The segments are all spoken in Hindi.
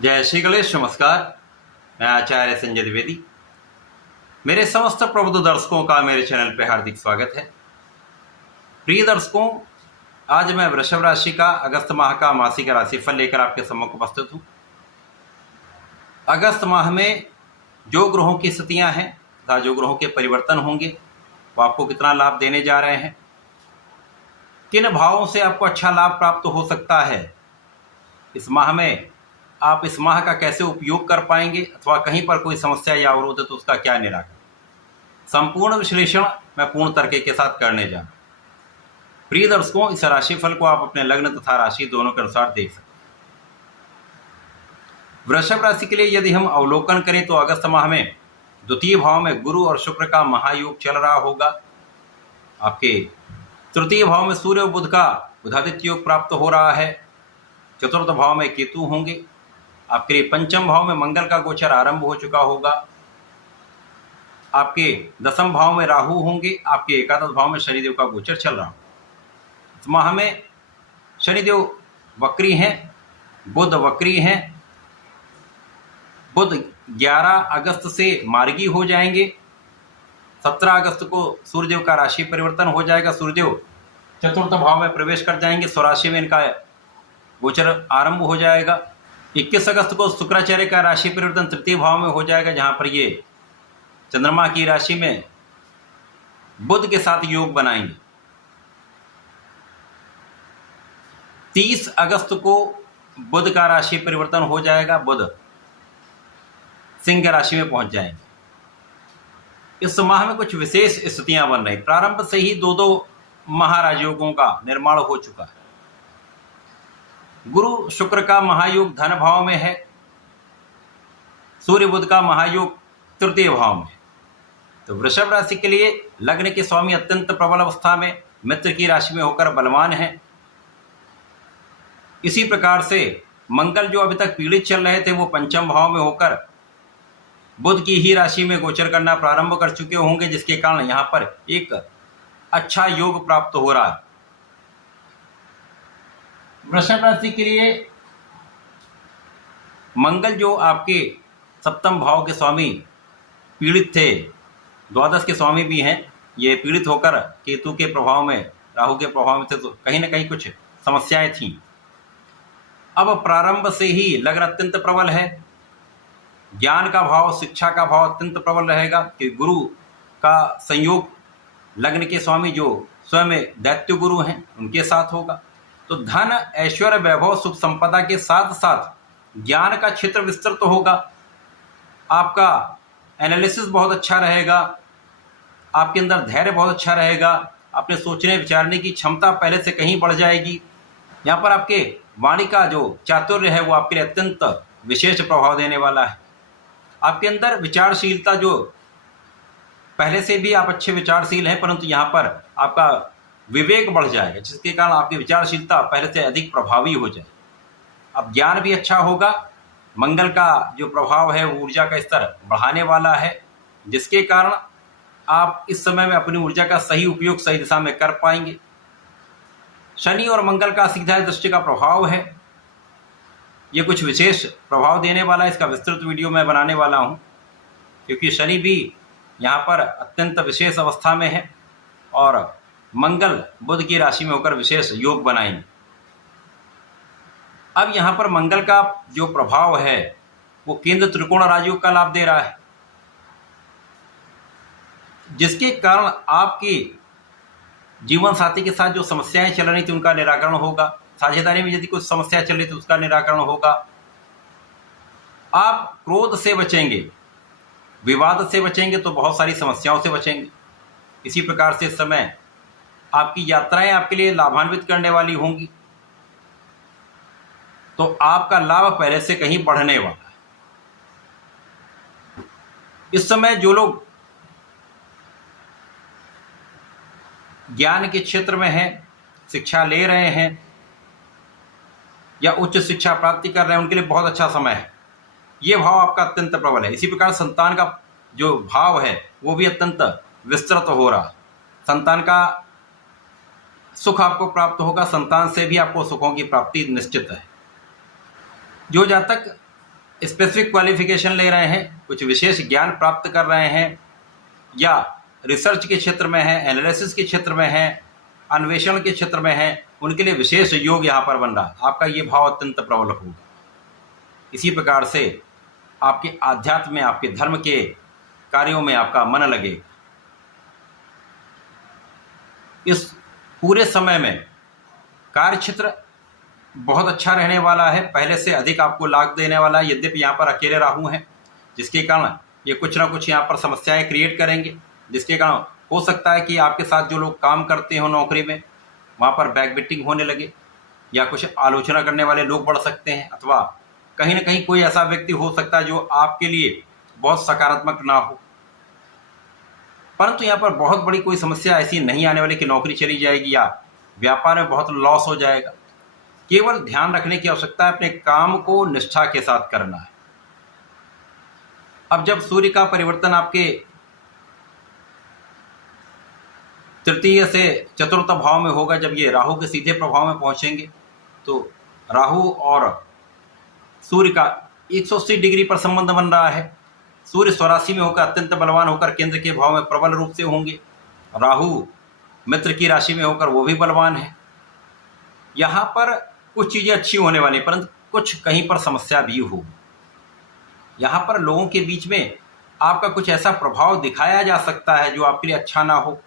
जय श्री गणेश। नमस्कार। मैं आचार्य संजय द्विवेदी। मेरे समस्त प्रबुद्ध दर्शकों का मेरे चैनल पर हार्दिक स्वागत है। प्रिय दर्शकों, आज मैं वृषभ राशि का अगस्त माह का मासिक राशिफल लेकर आपके सम्मुख उपस्थित हूँ। अगस्त माह में जो ग्रहों की स्थितियाँ हैं तथा जो ग्रहों के परिवर्तन होंगे वो आपको कितना लाभ देने जा रहे हैं, किन भावों से आपको अच्छा लाभ प्राप्त हो सकता है, इस माह में आप इस माह का कैसे उपयोग कर पाएंगे अथवा कहीं पर कोई समस्या या अवरोध है तो उसका क्या निराकरण, संपूर्ण विश्लेषण मैं पूर्ण तर्क के साथ करने जा रहा हूं। प्रिय दर्शकों, इस राशिफल को आप अपने लग्न तथा राशि दोनों के अनुसार देख सकते हैं। वृषभ राशि के लिए यदि हम अवलोकन करें तो अगस्त माह में द्वितीय भाव में गुरु और शुक्र का महायोग चल रहा होगा। आपके तृतीय भाव में सूर्य और बुध का बुधादित्य योग प्राप्त हो रहा है। चतुर्थ भाव में केतु होंगे। आपके लिए पंचम भाव में मंगल का गोचर आरंभ हो चुका होगा। आपके दसम भाव में राहु होंगे। आपके एकादश भाव में शनिदेव का गोचर चल रहा होगा। इस माह में शनिदेव वक्री हैं, बुध वक्री हैं। बुध 11 अगस्त से मार्गी हो जाएंगे। 17 अगस्त को सूर्यदेव का राशि परिवर्तन हो जाएगा। सूर्यदेव चतुर्थ भाव में प्रवेश कर जाएंगे। स्वराशि में इनका गोचर आरंभ हो जाएगा। 21 अगस्त को शुक्राचार्य का राशि परिवर्तन तृतीय भाव में हो जाएगा, जहां पर ये चंद्रमा की राशि में बुध के साथ योग बनाएंगे। 30 अगस्त को बुध का राशि परिवर्तन हो जाएगा। बुध सिंह राशि में पहुंच जाएंगे। इस माह में कुछ विशेष स्थितियां बन रही। प्रारंभ से ही दो महाराजयोगों का निर्माण हो चुका है। गुरु शुक्र का महायोग धन भाव में है। सूर्य बुध का महायोग तृतीय भाव में है। तो वृषभ राशि के लिए लग्न के स्वामी अत्यंत प्रबल अवस्था में मित्र की राशि में होकर बलवान है। इसी प्रकार से मंगल जो अभी तक पीड़ित चल रहे थे वो पंचम भाव में होकर बुध की ही राशि में गोचर करना प्रारंभ कर चुके होंगे, जिसके कारण यहां पर एक अच्छा योग प्राप्त हो रहा है। वृषभ राशि के लिए मंगल जो आपके सप्तम भाव के स्वामी पीड़ित थे, द्वादश के स्वामी भी हैं, ये पीड़ित होकर केतु के प्रभाव में, राहु के प्रभाव में थे, तो कहीं ना कहीं कुछ समस्याएं थीं। अब प्रारंभ से ही लग्न अत्यंत प्रबल है। ज्ञान का भाव, शिक्षा का भाव अत्यंत प्रबल रहेगा कि गुरु का संयोग लग्न के स्वामी जो स्वयं दैत्य गुरु हैं उनके साथ होगा। तो धन, ऐश्वर्य, वैभव, सुख संपदा के साथ साथ ज्ञान का क्षेत्र विस्तृत होगा। आपका एनालिसिस बहुत अच्छा रहेगा। आपके अंदर धैर्य बहुत अच्छा रहेगा। अपने सोचने विचारने की क्षमता पहले से कहीं बढ़ जाएगी। यहाँ पर आपके वाणी का जो चातुर्य है वो आपके लिए अत्यंत विशेष प्रभाव देने वाला है। आपके अंदर विचारशीलता, जो पहले से भी आप अच्छे विचारशील हैं, परंतु यहाँ पर आपका विवेक बढ़ जाएगा, जिसके कारण आपकी विचारशीलता पहले से अधिक प्रभावी हो जाए। अब ज्ञान भी अच्छा होगा। मंगल का जो प्रभाव है वो ऊर्जा का स्तर बढ़ाने वाला है, जिसके कारण आप इस समय में अपनी ऊर्जा का सही उपयोग सही दिशा में कर पाएंगे। शनि और मंगल का सीधा दृष्टि का प्रभाव है, ये कुछ विशेष प्रभाव देने वाला है। इसका विस्तृत वीडियो मैं बनाने वाला हूँ, क्योंकि शनि भी यहाँ पर अत्यंत विशेष अवस्था में है और मंगल बुध की राशि में होकर विशेष योग बनाएंगे। अब यहाँ पर मंगल का जो प्रभाव है वो केंद्र त्रिकोण राजयोग का लाभ दे रहा है, जिसके कारण आपकी जीवन साथी के साथ जो समस्याएं चल रही थी उनका निराकरण होगा। साझेदारी में यदि कुछ समस्या चल रही थी तो उसका निराकरण होगा। आप क्रोध से बचेंगे, विवाद से बचेंगे तो बहुत सारी समस्याओं से बचेंगे। इसी प्रकार से इस समय आपकी यात्राएं आपके लिए लाभान्वित करने वाली होंगी, तो आपका लाभ पहले से कहीं बढ़ने वाला है। इस समय जो लोग ज्ञान के क्षेत्र में हैं, शिक्षा ले रहे हैं या उच्च शिक्षा प्राप्ति कर रहे हैं, उनके लिए बहुत अच्छा समय है। ये भाव आपका अत्यंत प्रबल है। इसी प्रकार संतान का जो भाव है वो भी अत्यंत विस्तृत हो रहा है। संतान का सुख आपको प्राप्त होगा। संतान से भी आपको सुखों की प्राप्ति निश्चित है। जो जातक स्पेसिफिक क्वालिफिकेशन ले रहे हैं, कुछ विशेष ज्ञान प्राप्त कर रहे हैं, या रिसर्च के क्षेत्र में है, एनालिसिस के क्षेत्र में है, अन्वेषण के क्षेत्र में है, उनके लिए विशेष योग यहाँ पर बन रहा है। आपका ये भाव अत्यंत प्रबल होगा। इसी प्रकार से आपके आध्यात्म में, आपके धर्म के कार्यों में आपका मन लगे। इस पूरे समय में कार्य क्षेत्र बहुत अच्छा रहने वाला है, पहले से अधिक आपको लाभ देने वाला है। यद्यपि यहाँ पर अकेले राहु हैं, जिसके कारण ये कुछ ना कुछ यहाँ पर समस्याएं क्रिएट करेंगे, जिसके कारण हो सकता है कि आपके साथ जो लोग काम करते हो नौकरी में, वहाँ पर बैकबिटिंग होने लगे, या कुछ आलोचना करने वाले लोग बढ़ सकते हैं, अथवा कहीं ना कहीं कोई ऐसा व्यक्ति हो सकता है जो आपके लिए बहुत सकारात्मक ना हो। परंतु यहाँ पर बहुत बड़ी कोई समस्या ऐसी नहीं आने वाली कि नौकरी चली जाएगी या व्यापार में बहुत लॉस हो जाएगा। केवल ध्यान रखने की आवश्यकता है, अपने काम को निष्ठा के साथ करना है। अब जब सूर्य का परिवर्तन आपके तृतीय से चतुर्थ भाव में होगा, जब ये राहु के सीधे प्रभाव में पहुंचेंगे, तो राहु और सूर्य का 180 डिग्री पर संबंध बन रहा है। सूर्य स्वराशि में होकर अत्यंत बलवान होकर केंद्र के भाव में प्रबल रूप से होंगे। राहु मित्र की राशि में होकर वो भी बलवान है। यहाँ पर कुछ चीज़ें अच्छी होने वाली, परंतु कुछ कहीं पर समस्या भी हो। यहाँ पर लोगों के बीच में आपका कुछ ऐसा प्रभाव दिखाया जा सकता है जो आपके लिए अच्छा ना हो।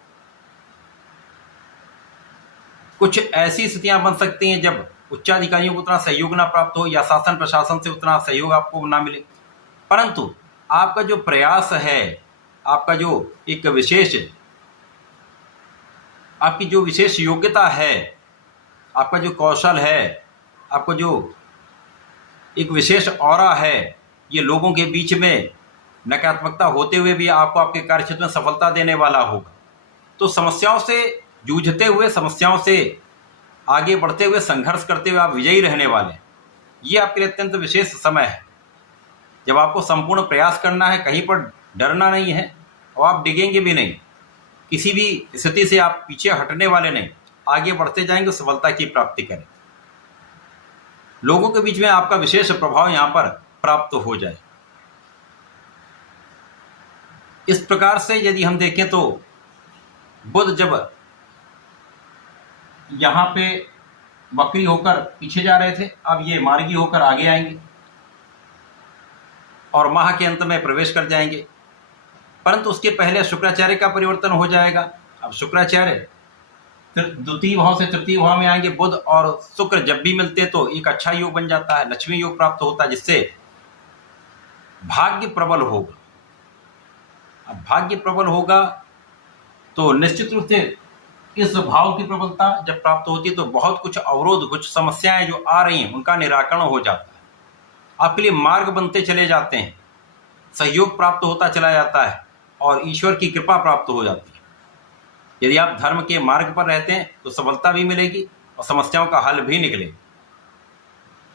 कुछ ऐसी स्थितियां बन सकती हैं जब उच्चाधिकारियों को उतना सहयोग ना प्राप्त हो, या शासन प्रशासन से उतना सहयोग आपको ना मिले। परंतु आपका जो प्रयास है, आपका जो एक विशेष, आपकी जो विशेष योग्यता है, आपका जो कौशल है, आपको जो एक विशेष ऑरा है, ये लोगों के बीच में नकारात्मकता होते हुए भी आपको आपके कार्यक्षेत्र में सफलता देने वाला होगा। तो समस्याओं से जूझते हुए, समस्याओं से आगे बढ़ते हुए, संघर्ष करते हुए आप विजयी रहने वाले हैं। ये आपके लिए अत्यंत विशेष समय है, जब आपको संपूर्ण प्रयास करना है, कहीं पर डरना नहीं है, और आप डिगेंगे भी नहीं, किसी भी स्थिति से आप पीछे हटने वाले नहीं, आगे बढ़ते जाएंगे, सफलता की प्राप्ति करें। लोगों के बीच में आपका विशेष प्रभाव यहाँ पर प्राप्त हो जाए। इस प्रकार से यदि हम देखें तो बुध जब यहाँ पे वक्री होकर पीछे जा रहे थे, अब ये मार्गी होकर आगे आएंगे और माह के अंत में प्रवेश कर जाएंगे। परंतु उसके पहले शुक्राचार्य का परिवर्तन हो जाएगा। अब शुक्राचार्य द्वितीय भाव से तृतीय भाव में आएंगे। बुध और शुक्र जब भी मिलते तो एक अच्छा योग बन जाता है, लक्ष्मी योग प्राप्त होता है, जिससे भाग्य प्रबल होगा। अब भाग्य प्रबल होगा तो निश्चित रूप से इस भाव की प्रबलता जब प्राप्त होती है तो बहुत कुछ अवरोध, कुछ समस्याएं जो आ रही हैं उनका निराकरण हो जाता है। आपके लिए मार्ग बनते चले जाते हैं, सहयोग प्राप्त होता चला जाता है और ईश्वर की कृपा प्राप्त हो जाती है। यदि आप धर्म के मार्ग पर रहते हैं तो सफलता भी मिलेगी और समस्याओं का हल भी निकलेगा।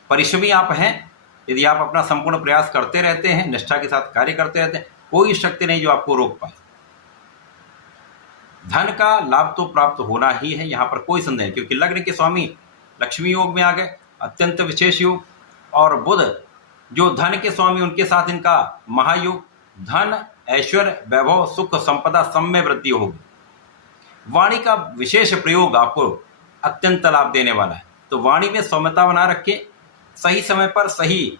परिश्रमी आप हैं, यदि आप अपना संपूर्ण प्रयास करते रहते हैं, निष्ठा के साथ कार्य करते रहते हैं, कोई शक्ति नहीं जो आपको रोक पाए। धन का लाभ तो प्राप्त होना ही है, यहाँ पर कोई संदेह नहीं, क्योंकि लग्न के स्वामी लक्ष्मी योग में आ गए, अत्यंत विशेष योग। और बुध जो धन के स्वामी, उनके साथ इनका महायोग, धन, ऐश्वर्य, वैभव, सुख, संपदा सब में वृद्धि होगी। वाणी का विशेष प्रयोग आपको अत्यंत लाभ देने वाला है। तो वाणी में सौम्यता बना रखें, सही समय पर सही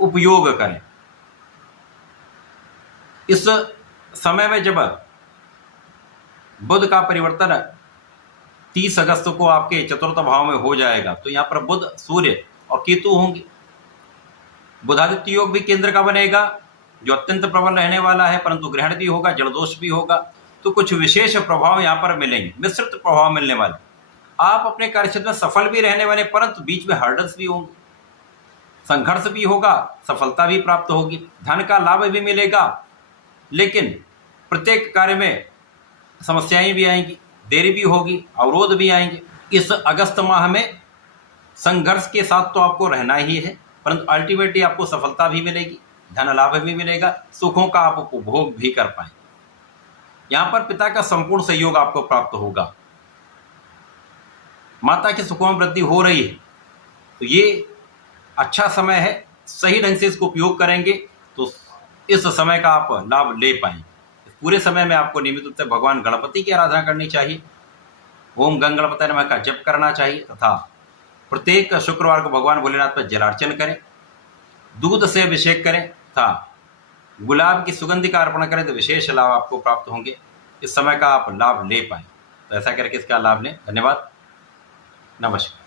उपयोग करें। इस समय में जब बुध का परिवर्तन 30 अगस्त को आपके चतुर्थ भाव में हो जाएगा, तो यहाँ पर बुध, सूर्य और केतु होंगे। बुधादित्य योग भी केंद्र का बनेगा, जो अत्यंत प्रबल रहने वाला है, परंतु ग्रहण भी होगा, जलदोष भी होगा। तो कुछ विशेष प्रभाव यहाँ पर मिलेंगे, मिश्रित प्रभाव मिलने वाले। आप अपने कार्यक्षेत्र में सफल भी रहने वाले, परंतु बीच में हर्डल्स भी होंगे, संघर्ष भी होगा, सफलता भी प्राप्त होगी, धन का लाभ भी मिलेगा, लेकिन प्रत्येक कार्य में समस्याएं भी आएंगी, देरी भी होगी, अवरोध भी आएंगे। इस अगस्त माह में संघर्ष के साथ तो आपको रहना ही है, परंतु अल्टीमेटली आपको सफलता भी मिलेगी, धन लाभ भी मिलेगा, सुखों का आप उपभोग भी कर पाएंगे। यहाँ पर पिता का संपूर्ण सहयोग आपको प्राप्त होगा। माता के सुखों में वृद्धि हो रही है, तो ये अच्छा समय है। सही ढंग से इसको उपयोग करेंगे तो इस समय का आप लाभ ले पाएंगे। पूरे समय में आपको नियमित रूप से भगवान गणपति की आराधना करनी चाहिए, ओम गंग गणपति नमः का जप करना चाहिए तथा प्रत्येक शुक्रवार को भगवान भोलेनाथ पर जलार्चन करें, दूध से अभिषेक करें तथा गुलाब की सुगंधि का अर्पण करें तो विशेष लाभ आपको प्राप्त होंगे। इस समय का आप लाभ ले पाएं, तो ऐसा करके इसका लाभ लें। धन्यवाद, नमस्कार।